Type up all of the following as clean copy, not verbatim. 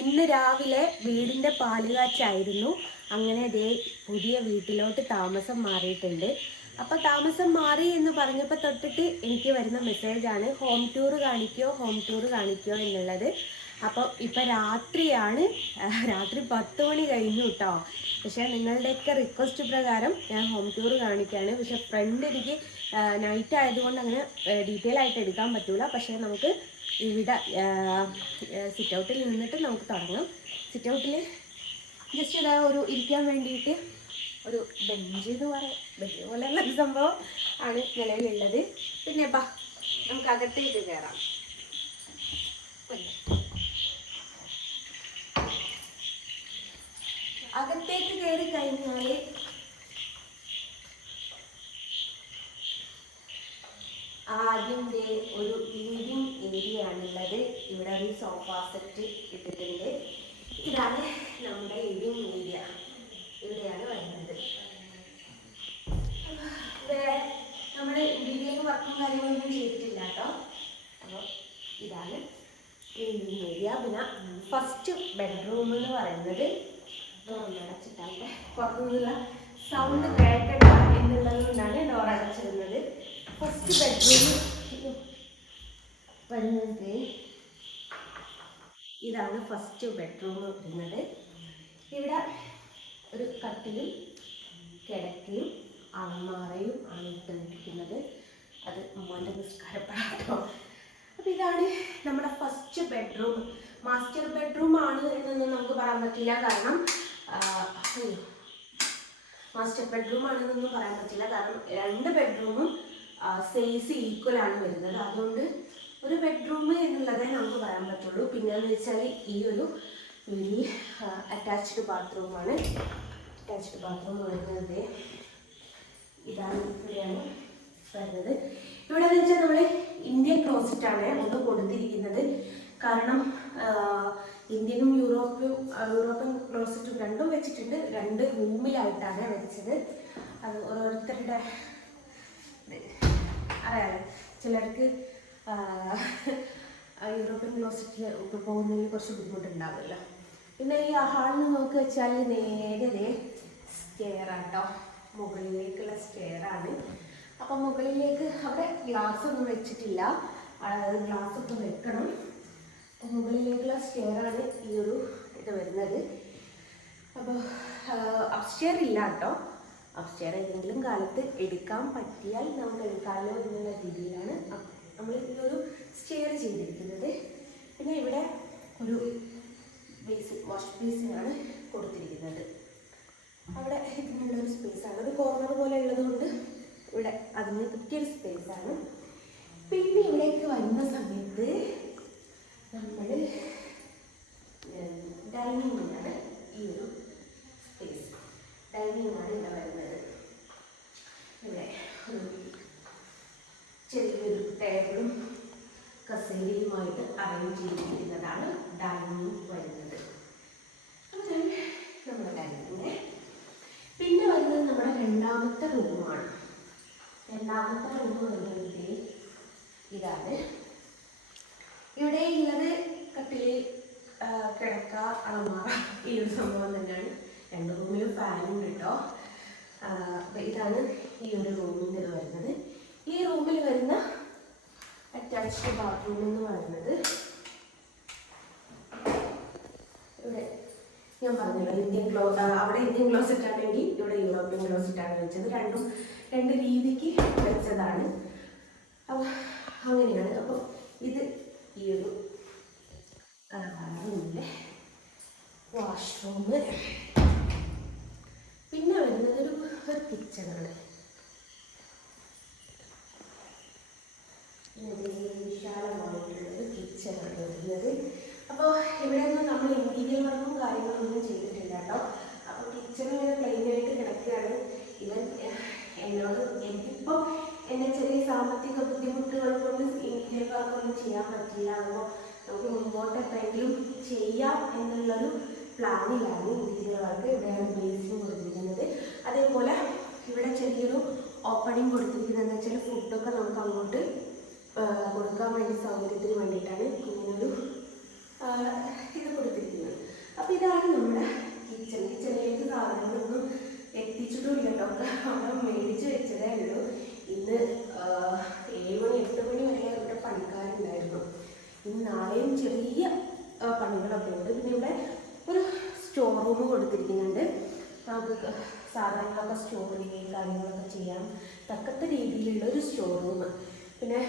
ഇന്ന് രാവിലെ വീടിൻ്റെ പാലുകാച്ചായിരുന്നു. അങ്ങനെ ദേ പുതിയ വീട്ടിലോട്ട് താമസം മാറിയിട്ടുണ്ട്. അപ്പോൾ താമസം മാറി എന്ന് പറഞ്ഞപ്പോൾ തൊട്ടിട്ട് എനിക്ക് വരുന്ന മെസ്സേജാണ് ഹോം ടൂർ കാണിക്കോ എന്നുള്ളത്. അപ്പോൾ ഇപ്പം രാത്രിയാണ്, രാത്രി 10 മണി കഴിഞ്ഞു കേട്ടോ. പക്ഷേ നിങ്ങളുടെയൊക്കെ റിക്വസ്റ്റ് പ്രകാരം ഞാൻ ഹോം ടൂർ കാണിക്കുകയാണ്. പക്ഷേ ഫ്രണ്ട് എനിക്ക് നൈറ്റ് ആയതുകൊണ്ട് അങ്ങനെ ഡീറ്റെയിൽ ആയിട്ട് എടുക്കാൻ പറ്റില്ല. പക്ഷേ നമുക്ക് ഇവിടെ സിറ്റ് ഔട്ടിൽ നിന്നിട്ട് നമുക്ക് തുടങ്ങാം. സിറ്റ് ഔട്ടിൽ ജസ്റ്റ് ഇതാ ഒരു ഇരിക്കാൻ വേണ്ടിയിട്ട് ഒരു ബെഞ്ച് എന്ന് പറയാം, ബെഞ്ച് പോലെയുള്ള ഒരു സംഭവം ആണ് നിലവിലുള്ളത്. പിന്നെ നമുക്ക് അകത്തേക്ക് കയറാം. അകത്തേക്ക് കയറി കഴിഞ്ഞാൽ ആദ്യം ഒരു ലിവിങ് ഏരിയ ആണുള്ളത്. ഇവിടെ ഒരു സോഫ സെറ്റ് ഇട്ടിട്ടുണ്ട്. ഇതാണ് നമ്മുടെ ലിവിങ് ഏരിയ, ഇവിടെയാണ് വരുന്നത്. നമ്മൾ ഇന്റീരിയർ വർക്കും കാര്യങ്ങളൊന്നും ചെയ്തിട്ടില്ല കേട്ടോ. അപ്പോൾ ഇതാണ് ലിവിങ് ഏരിയ. പിന്നെ ഫസ്റ്റ് ബെഡ്റൂം എന്ന് പറയുന്നത് ഡോറടച്ചിട്ടാണ്, പുറത്തുനിന്നുള്ള സൗണ്ട് കേൾക്കണ്ട എന്നുള്ളത് കൊണ്ടാണ് ഡോർ അടച്ചിരുന്നത്. ഫസ്റ്റ് ബെഡ്റൂം വരുന്നത് ഇതാണ്. ഫസ്റ്റ് ബെഡ്റൂം വരുന്നത്. ഇവിടെ ഒരു കട്ടിലും കിടക്കയും അലമാറയും ആണ് ഇട്ടിരിക്കുന്നത്. അത് മോൻ്റെ നിസ്കാരപ്പെടാട്ടോ. അപ്പോൾ ഇതാണ് നമ്മുടെ ഫസ്റ്റ് ബെഡ്റൂം. മാസ്റ്റർ ബെഡ്റൂം ആണ് എന്നൊന്നും നമുക്ക് പറയാൻ പറ്റില്ല, കാരണം മാസ്റ്റർ ബെഡ്റൂം ആണെന്നൊന്നും പറയാൻ പറ്റില്ല, കാരണം 2 ബെഡ്റൂമും സൈസ് ഈക്വൽ ആണ് വരുന്നത്. അതുകൊണ്ട് ഒരു ബെഡ്റൂം എന്നുള്ളതേ നമുക്ക് പറയാൻ പറ്റുള്ളൂ. പിന്നെയെന്ന് വെച്ചാൽ ഈ ഒരു വലിയ അറ്റാച്ച്ഡ് ബാത്റൂമാണ്. അറ്റാച്ച്ഡ് ബാത്റൂം വരുന്നത് ഇതാണ്, ഇവിടെയാണ് വരുന്നത്. ഇവിടെ എന്ന് വെച്ചാൽ നമ്മൾ ഇന്ത്യൻ ക്ലോസറ്റാണ് ഒന്ന് കൊടുത്തിരിക്കുന്നത്. കാരണം ഇന്ത്യനും യൂറോപ്യൻ ക്ലോസറ്റും രണ്ടും വെച്ചിട്ടുണ്ട്. 2 റൂമിലായിട്ടാണ് വെച്ചത്. അത് ഓരോരുത്തരുടെ അറിയാലോ, ചിലർക്ക് യൂറോപ്യൻ ക്ലോസറ്റിൽ പോകുന്നതിൽ കുറച്ച് ബുദ്ധിമുട്ടുണ്ടാവുമല്ലോ. പിന്നെ ഈ ഹാളിൽ നോക്കി വെച്ചാൽ നേരെ സ്റ്റെയറാട്ടോ, മുകളിലേക്കുള്ള സ്റ്റെയറാണ്. അപ്പം മുകളിലേക്ക് അവിടെ ഗ്ലാസ് ഒന്നും വെച്ചിട്ടില്ല, ഗ്ലാസ് ഒക്കെ വെക്കണം. മുകളിലേക്കുള്ള സ്റ്റെയറാണ് ഈ ഒരു ഇത് വരുന്നത്. അപ്പോൾ അപ്സ്റ്റെയർ ഇല്ല കേട്ടോ. അപ്സ്റ്റെയർ ഏതെങ്കിലും കാലത്ത് എടുക്കാൻ പറ്റിയാൽ നമുക്ക് എടുക്കാമല്ലോ എന്നുള്ള രീതിയിലാണ് നമ്മൾ ഈ ഒരു സ്റ്റെയർ ചെയ്തിരിക്കുന്നത്. പിന്നെ ഇവിടെ ഒരു വാഷ് ബേസിനാണ് കൊടുത്തിരിക്കുന്നത്. അവിടെ ഇതിനുള്ളൊരു സ്പേസാണ്, ഒരു കോർണർ പോലെ ഉള്ളതുകൊണ്ട് ഇവിടെ അതിന് പറ്റിയൊരു സ്പേസാണ്. പിന്നെ ഇവിടേക്ക് വരുന്ന സമയത്ത് നമ്മൾ ഡൈനിങ്ങിനാണ് ഈ ഒരു സ്പേസ്. ഡൈനിങ്ങാണ് ഇവിടെ വരുന്നത്. ഇവിടെ ചെറിയൊരു ടേബിളും കസേരയുമായിട്ട് അറേഞ്ച് ചെയ്തിരിക്കുന്നതാണ് ഡൈനിങ് വരുന്നത്. അങ്ങനെ നമ്മുടെ ഡൈനിങ്ങിൻ്റെ പിന്നെ വരുന്നത് നമ്മുടെ രണ്ടാമത്തെ റൂമാണ്. രണ്ടാമത്തെ റൂം വരുന്നത് ഇതാണ്. ഇവിടെ ഉള്ളത് കട്ടില്, കിടക്ക, അലമാറ, ഈ ഒരു സംഭവം തന്നെയാണ്. 2 റൂമിലും ഫാനും കേട്ടോ. ഇതാണ് ഈ ഒരു റൂമിൻ്റെ ഇത് വരുന്നത്. ഈ റൂമിൽ വരുന്ന അറ്റാച്ച്ഡ് ബാത്റൂം എന്ന് പറയുന്നത് ഇവിടെ ഞാൻ പറഞ്ഞല്ലോ അവിടെ ഇന്ത്യൻ ക്ലോസറ്റ് ആണെങ്കിൽ ഇവിടെ യൂറോപ്യൻ ക്ലോസറ്റാണ് വെച്ചത്. രണ്ടും 2 രീതിക്ക് വെച്ചതാണ്. അപ്പോൾ അങ്ങനെയാണ്. അപ്പോൾ ഇത് ഈ ഒരു റൂമിലെ വാഷ്റൂം. പിന്നെ വരുന്നത് ഒരു കിച്ചണാണ്. വിശാലമായിട്ടുള്ളൊരു കിച്ചണാണ് വരുന്നത്. അപ്പോൾ ഇവിടെയൊന്നും നമ്മൾ ഇന്റീരിയർ വർക്കും കാര്യങ്ങളൊന്നും ചെയ്തിട്ടില്ല കേട്ടോ. അപ്പോൾ കിച്ചൺ ഇങ്ങനെ പ്ലെയിനായിട്ട് കിടക്കുകയാണ്. ഇവൻ എന്നോട് എനിക്കിപ്പോൾ എൻ്റെ ചെറിയ സാമ്പത്തിക ബുദ്ധിമുട്ടുകൾ കൊണ്ട് ഇന്റീരിയർ വർക്കൊന്നും ചെയ്യാൻ പറ്റില്ല. അപ്പോൾ നമുക്ക് മുമ്പോട്ട് എപ്പോഴെങ്കിലും ചെയ്യാം എന്നുള്ളൊരു പ്ലാനിലാണ് ഇന്റീരിയർ വർക്ക്. ഇവിടെയാണ് ബേസിങ് കൊടുത്തിരിക്കുന്നത്. അതേപോലെ ഇവിടെ ചെറിയൊരു ഓപ്പണിങ് കൊടുത്തിരിക്കുന്നതെന്ന് വെച്ചാൽ ഫുഡൊക്കെ നമുക്ക് അങ്ങോട്ട് കൊടുക്കാൻ വേണ്ടി സൗകര്യത്തിന് വേണ്ടിയിട്ടാണ് ഇങ്ങനൊരു ഇത് കൊടുത്തിരിക്കുന്നത്. ഇതൊക്കെ അവിടെ മേടിച്ച് വെച്ചതേ ഉള്ളൂ. ഇന്ന് 7 മണി 8 മണി വരെ ഇവിടെ പണിക്കാരുണ്ടായിരുന്നു. ഇന്ന് നാളെയും ചെറിയ പണികളൊക്കെ ഉണ്ട്. പിന്നെ ഇവിടെ ഒരു സ്റ്റോർ റൂം കൊടുത്തിരിക്കുന്നുണ്ട്. നമുക്ക് സാധനങ്ങളൊക്കെ സ്റ്റോർ ചെയ്യുകയും കാര്യങ്ങളൊക്കെ ചെയ്യാൻ തക്കത്ത രീതിയിലുള്ള ഒരു സ്റ്റോർ റൂം. പിന്നെ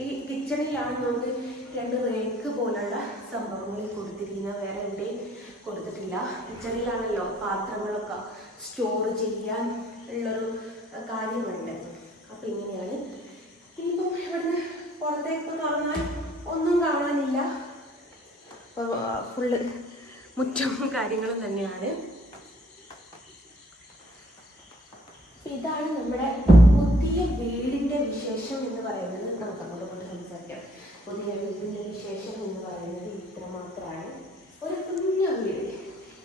ഈ കിച്ചണിലാണ് നമുക്ക് 2 റേക്ക് പോലുള്ള സംഭവങ്ങൾ കൊടുത്തിരിക്കുന്നത്. വേറെ എവിടെയും കൊടുത്തിട്ടില്ല. കിച്ചണിലാണല്ലോ പാത്രങ്ങളൊക്കെ സ്റ്റോർ ചെയ്യാൻ ഉള്ളൊരു കാര്യമുണ്ട്. അപ്പം ഇങ്ങനെയാണ്. ഇനിയിപ്പം ഇവിടുന്ന് പുറത്തേക്ക് തുറന്നാൽ ഒന്നും കാണാനില്ല. അപ്പോൾ ഫുള്ള് മുറ്റവും കാര്യങ്ങളും തന്നെയാണ്. ഇതാണ് നമ്മുടെ പുതിയ വീടിൻ്റെ വിശേഷം എന്ന് പറയുന്നത്. നമുക്ക് അങ്ങോട്ട് സംസാരിക്കാം. പുതിയ വീടിൻ്റെ വിശേഷം എന്ന് പറയുന്നത് ഇത്രമാത്രമാണ്. ഒരു കുഞ്ഞു വീട്.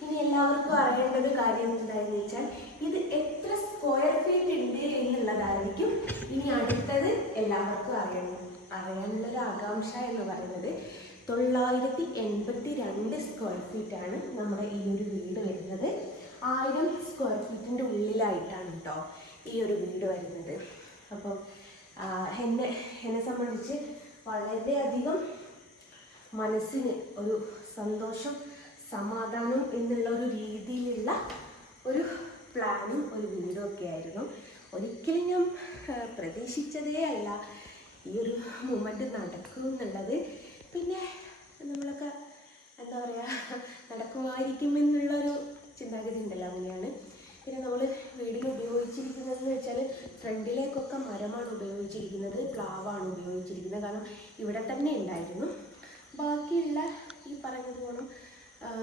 ഇനി എല്ലാവർക്കും അറിയേണ്ടത് കാര്യം എന്താണെന്ന് വെച്ചാൽ ഇത് എത്ര സ്ക്വയർ ഫീറ്റ് ഉണ്ട് എന്നുള്ളതായിരിക്കും ഇനി അടുത്തത് എല്ലാവർക്കും അറിയാനുള്ളൊരു ആകാംക്ഷ എന്ന് പറയുന്നത്. 982 സ്ക്വയർ ഫീറ്റാണ് നമ്മുടെ ഈ ഒരു വീട് വരുന്നത്. 1000 സ്ക്വയർ ഫീറ്റിൻ്റെ ഉള്ളിലായിട്ടാണ് കേട്ടോ ഈ ഒരു വീട് വരുന്നത്. അപ്പം എന്നെ സംബന്ധിച്ച് വളരെയധികം മനസ്സിന് ഒരു സന്തോഷം, സമാധാനം എന്നുള്ള ഒരു രീതിയിലുള്ള ഒരു പ്ലാനും ഒരു വീടും ഒക്കെ ആയിരുന്നു. ഒരിക്കലും ഞാൻ പ്രതീക്ഷിച്ചതേ അല്ല ഈ ഒരു മൂമെൻറ്റ് നടക്കും എന്നുള്ളത്. പിന്നെ നമ്മളൊക്കെ എന്താ പറയുക, നടക്കുമായിരിക്കുമെന്നുള്ളൊരു ചിന്താഗതി ഉണ്ടല്ലോ, അങ്ങനെയാണ്. പിന്നെ നമ്മൾ വീടിന് ഉപയോഗിച്ചിരിക്കുന്നതെന്ന് വെച്ചാൽ ഫ്രണ്ടിലേക്കൊക്കെ മരമാണ് ഉപയോഗിച്ചിരിക്കുന്നത്, പ്ലാവാണ് ഉപയോഗിച്ചിരിക്കുന്നത്. കാരണം ഇവിടെ തന്നെ ഉണ്ടായിരുന്നു. ബാക്കിയുള്ള ഈ പറഞ്ഞതുപോലെ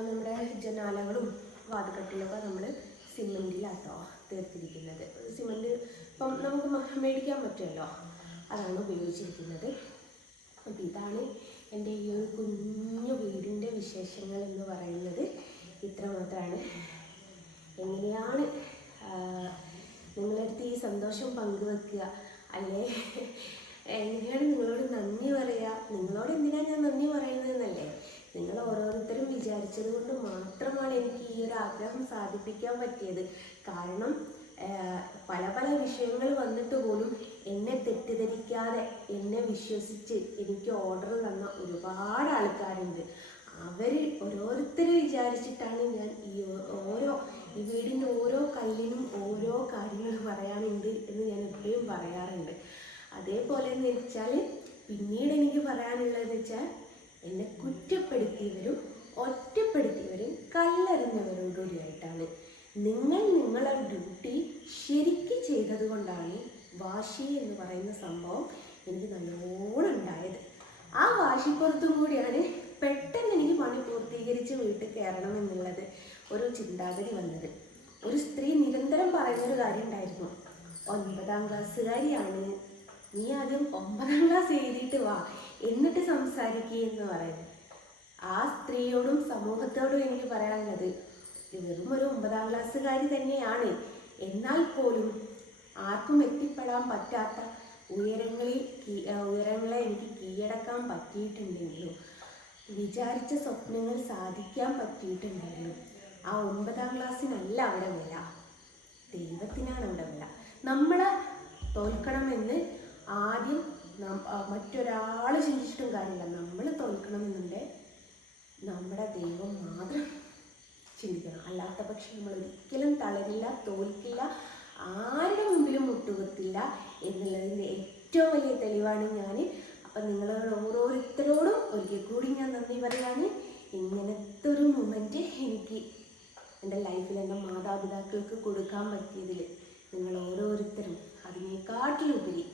നമ്മുടെ ജനാലകളും വാതിൽക്കട്ടിലൊക്കെ നമ്മൾ സിമെൻറ്റിലാട്ടോ തീർത്തിരിക്കുന്നത്. സിമെൻറ്റ് ഇപ്പം നമുക്ക് മേടിക്കാൻ പറ്റുമല്ലോ, അതാണ് ഉപയോഗിച്ചിരിക്കുന്നത്. അപ്പം ഇതാണ് എൻ്റെ ഈ ഒരു കുഞ്ഞു വീടിൻ്റെ വിശേഷങ്ങൾ എന്ന് പറയുന്നത്. ഇത്ര മാത്രമാണ്. എങ്ങനെയാണ് നിങ്ങളടുത്ത് ഈ സന്തോഷം പങ്കുവെക്കുക, അല്ലേ എങ്ങനെയാണ് നിങ്ങളോട് നന്ദി പറയുക? നിങ്ങളോട് എന്തിനാണ് ഞാൻ നന്ദി പറയുന്നതെന്നല്ലേ? നിങ്ങൾ ഓരോരുത്തരും വിചാരിച്ചത് കൊണ്ട് മാത്രമാണ് എനിക്ക് ഈ ഒരു ആഗ്രഹം സാധിപ്പിക്കാൻ പറ്റിയത്. കാരണം പല പല വിഷയങ്ങൾ വന്നിട്ട് പോലും എന്നെ തെറ്റിദ്ധരിക്കാതെ എന്നെ വിശ്വസിച്ച് എനിക്ക് ഓർഡർ തന്ന ഒരുപാട് ആൾക്കാരുണ്ട്. അവർ ഓരോരുത്തർ വിചാരിച്ചിട്ടാണ് ഞാൻ ഈ വീടിൻ്റെ ഓരോ കല്ലിനും ഓരോ കാര്യങ്ങൾ പറയാനുണ്ട് എന്ന് ഞാൻ എപ്പോഴും പറയാറുണ്ട്. അതേപോലെ എന്ന് വെച്ചാൽ പിന്നീട് എനിക്ക് പറയാനുള്ളതെന്ന് വെച്ചാൽ എന്നെ കുറ്റപ്പെടുത്തിയവരും ഒറ്റപ്പെടുത്തിയവരും കല്ലെറിഞ്ഞവരോടുകൂടിയായിട്ടാണ്. നിങ്ങളുടെ ഡ്യൂട്ടി ശരിക്ക് ചെയ്തത് കൊണ്ടാണ് വാശി എന്ന് പറയുന്ന സംഭവം എനിക്ക് നല്ലോണം ഉണ്ടായത്. ആ വാശിപ്പുറത്തും കൂടിയാണ് പെട്ടെന്ന് എനിക്ക് പണി പൂർത്തീകരിച്ച് വീട്ടിൽ കയറണം എന്നുള്ളത് ഒരു ചിന്താഗതി വന്നത്. ഒരു സ്ത്രീ നിരന്തരം പറയുന്നൊരു കാര്യം ഉണ്ടായിരുന്നു, 9ാം ക്ലാസ്സുകാരിയാണ്, നീ ആദ്യം 9ാം ക്ലാസ് എഴുതിയിട്ട് വാ എന്നിട്ട് സംസാരിക്കുക എന്ന് പറയുന്നത്. ആ സ്ത്രീയോടും സമൂഹത്തോടും എനിക്ക് പറയാനുള്ളത്, വെറും ഒരു 9ാം ക്ലാസ്സുകാരി തന്നെയാണ്, എന്നാൽ പോലും ആർക്കും എത്തിപ്പെടാൻ പറ്റാത്ത ഉയരങ്ങളെ എനിക്ക് കീഴടക്കാൻ പറ്റിയിട്ടുണ്ടെങ്കിലും വിചാരിച്ച സ്വപ്നങ്ങൾ സാധിക്കാൻ പറ്റിയിട്ടുണ്ടെങ്കിലും ആ 9ാം ക്ലാസ്സിനല്ല അവിടെ വില, ദൈവത്തിനാണ് അവിടെ വില. നമ്മളെ തോൽക്കണമെന്ന് ആദ്യം മറ്റൊരാൾ ചിന്തിച്ചിട്ടും കാര്യമില്ല. നമ്മൾ തോൽക്കണമെന്നുണ്ട് നമ്മുടെ ദൈവം മാത്രം ചിന്തിക്കണം. അല്ലാത്ത പക്ഷം നമ്മൾ ഒരിക്കലും തളരില്ല, തോൽക്കില്ല, ആരുടെ മുമ്പിലും മുട്ടുകുത്തില്ല എന്നുള്ളതിൻ്റെ ഏറ്റവും വലിയ തെളിവാണ് ഞാൻ. അപ്പം നിങ്ങളോട് ഓരോരുത്തരോടും ഒരിക്കൽ കൂടി ഞാൻ നന്ദി പറയാണ്. ഇങ്ങനത്തെ ഒരു മൊമെൻറ്റ് എനിക്ക് എൻ്റെ ലൈഫിൽ എൻ്റെ മാതാപിതാക്കൾക്ക് കൊടുക്കാൻ പറ്റിയതിൽ നിങ്ങൾ ഓരോരുത്തരും അതിനേക്കാട്ടിലുപരി